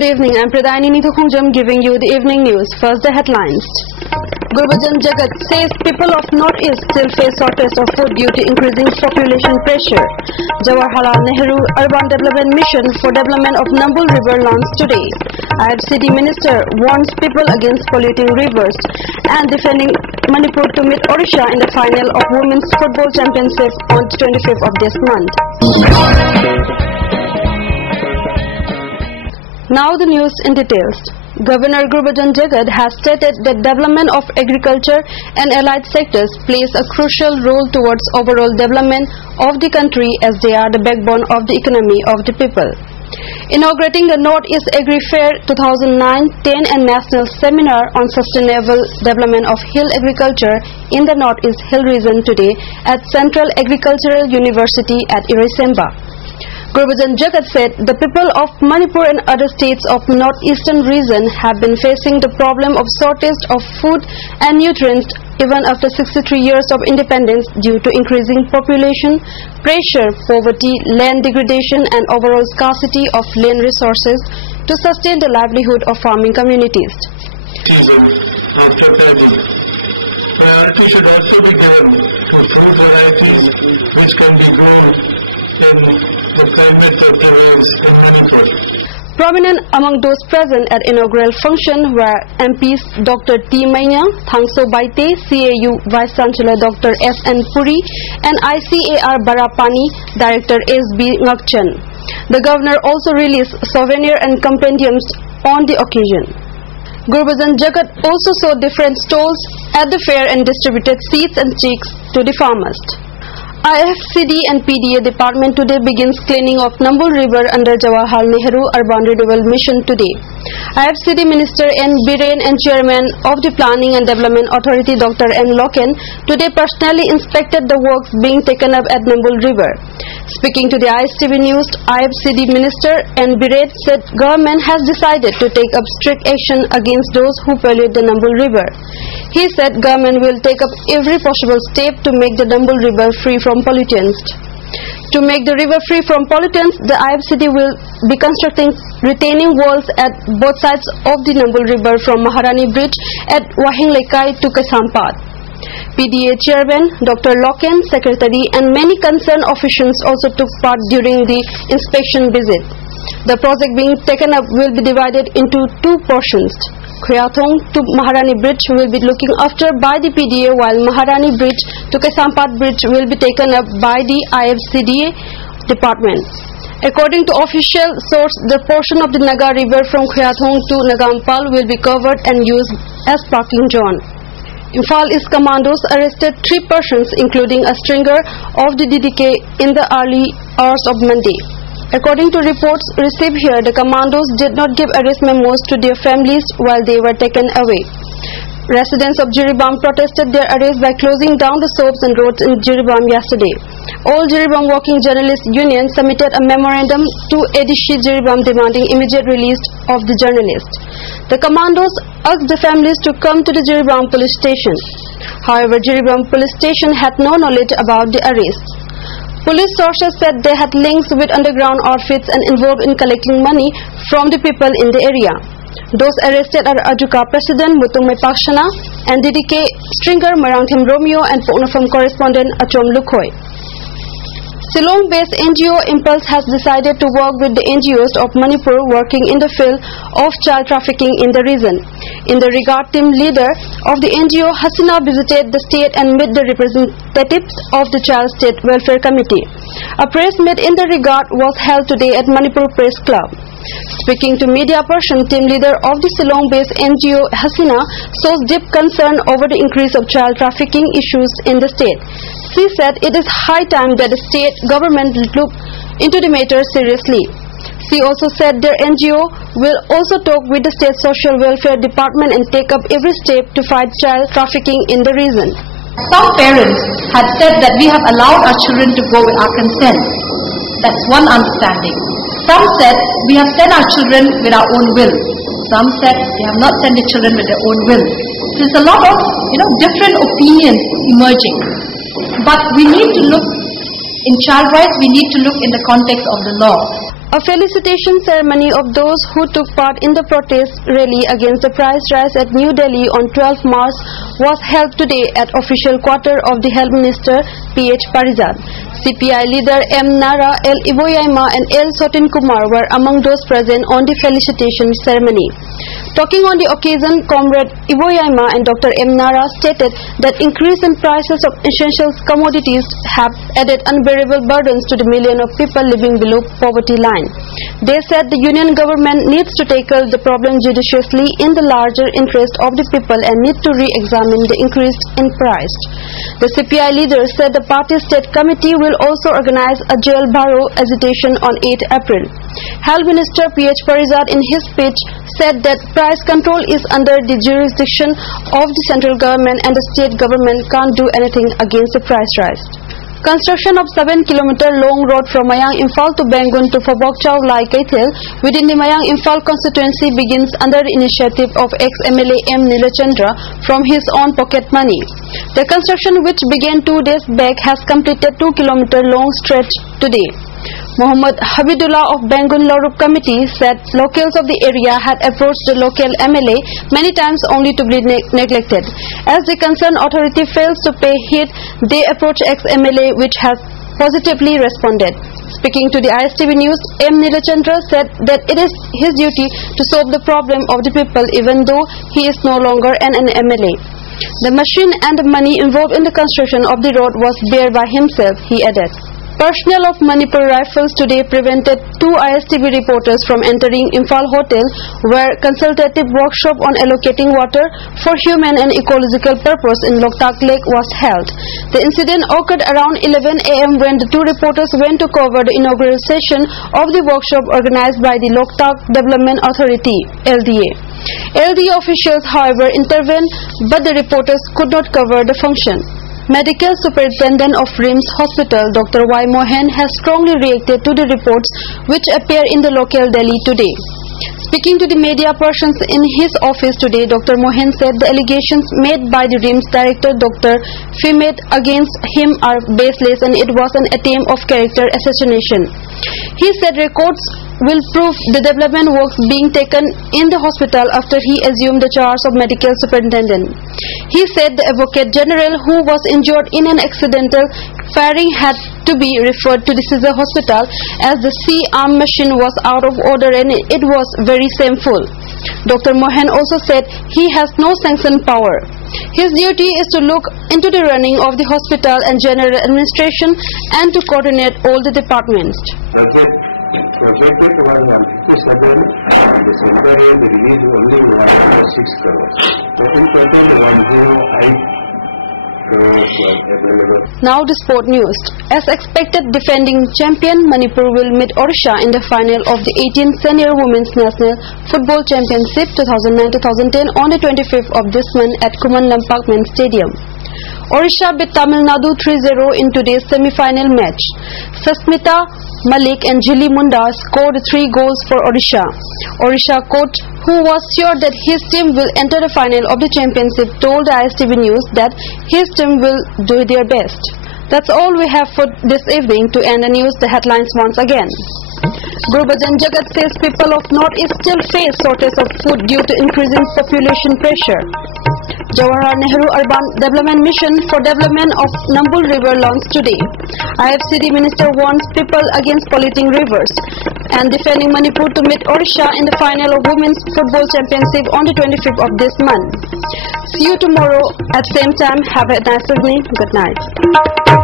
Good evening, I'm Pradhani Nithukunjam giving you the evening news. First, the headlines. Gurbhajan Jagat says people of North-East still face shortage of food due to increasing population pressure. Jawaharlal Nehru Urban Development Mission for Development of Nambul River launched today. IFCD Minister warns people against polluting rivers and defending Manipur to meet Odisha in the final of Women's Football Championship on 25th of this month. Now the news in details. Governor Gurbhajan Jagat has stated that development of agriculture and allied sectors plays a crucial role towards overall development of the country as they are the backbone of the economy of the people. Inaugurating the North-East Agri Fair 2009-10 and National Seminar on Sustainable Development of Hill Agriculture in the North-East Hill region today at Central Agricultural University at Irisemba. Gurbhajan Jagat said the people of Manipur and other states of northeastern region have been facing the problem of shortage of food and nutrients even after 63 years of independence due to increasing population, pressure, poverty, land degradation and overall scarcity of land resources to sustain the livelihood of farming communities. Priority should also be given to food varieties which can be grown in the climate that prevails in Manipur. Prominent among those present at inaugural function were MPs Dr. T. Maina, Thangso Baite, CAU Vice Chancellor Dr. S.N. Puri and ICAR Barapani Director S.B. Ngakchan. The Governor also released souvenir and compendiums on the occasion. Gurbhajan Jagat also saw different stalls at the fair and distributed seeds and chicks to the farmers. IFCD and PDA department today begins cleaning of Nambul River under Jawaharlal Nehru Urban Renewal Mission today. IFCD Minister N. Biren and Chairman of the Planning and Development Authority Dr. N. Loken today personally inspected the works being taken up at Nambul River. Speaking to the ISTV News, IFCD Minister N. Biren said government has decided to take up strict action against those who pollute the Nambul River. He said government will take up every possible step to make the Nambul River free from pollutants. To make the river free from pollutants, the IFCD will be constructing retaining walls at both sides of the Nambul River from Maharani Bridge at Wahinglekai to Kasampat. PDA Chairman Dr. Loken, Secretary and many concerned officials also took part during the inspection visit. The project being taken up will be divided into two portions. Khyathong to Maharani Bridge will be looking after by the PDA while Maharani Bridge to Kasampat Bridge will be taken up by the IFCDA department. According to official source, the portion of the Naga River from Khyathong to Nagampal will be covered and used as parking zone. Imphal East Commandos arrested 3 persons including a stringer of the DDK in the early hours of Monday. According to reports received here, the commandos did not give arrest memos to their families while they were taken away. Residents of Jiribam protested their arrest by closing down the shops and roads in Jiribam yesterday. All Jiribam Working Journalists Union submitted a memorandum to ADC Jiribam demanding immediate release of the journalists. The commandos asked the families to come to the Jiribam police station. However, Jiribam police station had no knowledge about the arrests. Police sources said they had links with underground outfits and involved in collecting money from the people in the area. Those arrested are Ajuka President Mutumai Pakshana and DDK stringer Marangthim Romeo and Poknafam correspondent Achom Lukhoi. Shillong-based NGO Impulse has decided to work with the NGOs of Manipur working in the field of child trafficking in the region. In the regard, team leader of the NGO Hasina visited the state and met the representatives of the Child State Welfare Committee. A press meet in the regard was held today at Manipur Press Club. Speaking to media person, team leader of the Shillong-based NGO Hasina shows deep concern over the increase of child trafficking issues in the state. She said it is high time that the state government look into the matter seriously. She also said their NGO will also talk with the state social welfare department and take up every step to fight child trafficking in the region. Some parents had said that we have allowed our children to go with our consent. That's one understanding. Some said we have sent our children with our own will. Some said they have not sent the children with their own will. There's a lot of different opinions emerging. But we need to look, in child rights, we need to look in the context of the law. A felicitation ceremony of those who took part in the protest rally against the price rise at New Delhi on 12 March was held today at official quarter of the Health Minister P.H. Parizad. CPI leader M. Nara, L. Iboyaima and L. Sotin Kumar were among those present on the felicitation ceremony. Talking on the occasion, Comrade Iboyaima and Dr. M. Nara stated that increase in prices of essential commodities have added unbearable burdens to the millions of people living below poverty line. They said the union government needs to tackle the problem judiciously in the larger interest of the people and need to re-examine the increase in price. The CPI leader said the party state committee will also organize a jail baro agitation on 8 April. Health Minister P.H. Parizad in his speech said that price control is under the jurisdiction of the central government and the state government can't do anything against the price rise. Construction of 7-kilometer long road from Mayang Imphal to Bengun to Phobokchau Lai Kaithel within the Mayang Imphal constituency begins under the initiative of ex-MLA M. Nilachandra from his own pocket money. The construction, which began 2 days back, has completed 2-kilometer long stretch today. Muhammad Habibullah of Bengun Lorup Committee said locals of the area had approached the local MLA many times only to be neglected. As the concerned authority fails to pay heed, they approach ex-MLA, which has positively responded. Speaking to the ISTV News, M. Nilachandra said that it is his duty to solve the problem of the people even though he is no longer an MLA. The machine and the money involved in the construction of the road was bare by himself, he added. Personnel of Manipur Rifles today prevented 2 ISTV reporters from entering Imphal Hotel, where consultative workshop on allocating water for human and ecological purpose in Loktak Lake was held. The incident occurred around 11 a.m. when the 2 reporters went to cover the inaugural session of the workshop organized by the Loktak Development Authority (LDA). LDA officials, however, intervened, but the reporters could not cover the function. Medical Superintendent of RIMS Hospital, Dr. Y. Mohan, has strongly reacted to the reports which appear in the local Delhi today. Speaking to the media persons in his office today, Dr. Mohan said the allegations made by the RIMS director, Dr. Fimet, against him are baseless and it was an attempt of character assassination. He said records will prove the development works being taken in the hospital after he assumed the charge of medical superintendent. He said the Advocate General, who was injured in an accidental firing, had to be referred to the Caesar Hospital as the C-arm machine was out of order and it was very shameful. Dr. Mohan also said he has no sanction power. His duty is to look into the running of the hospital and general administration and to coordinate all the departments. Projected was on 57 December, the release only 1.6 crores. Total content 108 crores was available. Now the sport news. As expected, defending champion Manipur will meet Odisha in the final of the 18th Senior Women's National Football Championship 2009-2010 on the 25th of this month at Kuman Lampak Men's Stadium. Odisha beat Tamil Nadu 3-0 in today's semi-final match. Sasmita Malik and Jili Munda scored 3 goals for Odisha. Odisha coach, who was sure that his team will enter the final of the championship, told ISTV News that his team will do their best. That's all we have for this evening. To end the news, the headlines once again. Gurbajan Jagat says people of North-East still face shortage of food due to increasing population pressure. Jawaharlal Nehru Urban Development Mission for Development of Nambul River launched today. IFCD Minister warns people against polluting rivers. And defending Manipur to meet Odisha in the final of Women's Football Championship on the 25th of this month. See you tomorrow at same time. Have a nice evening. Good night.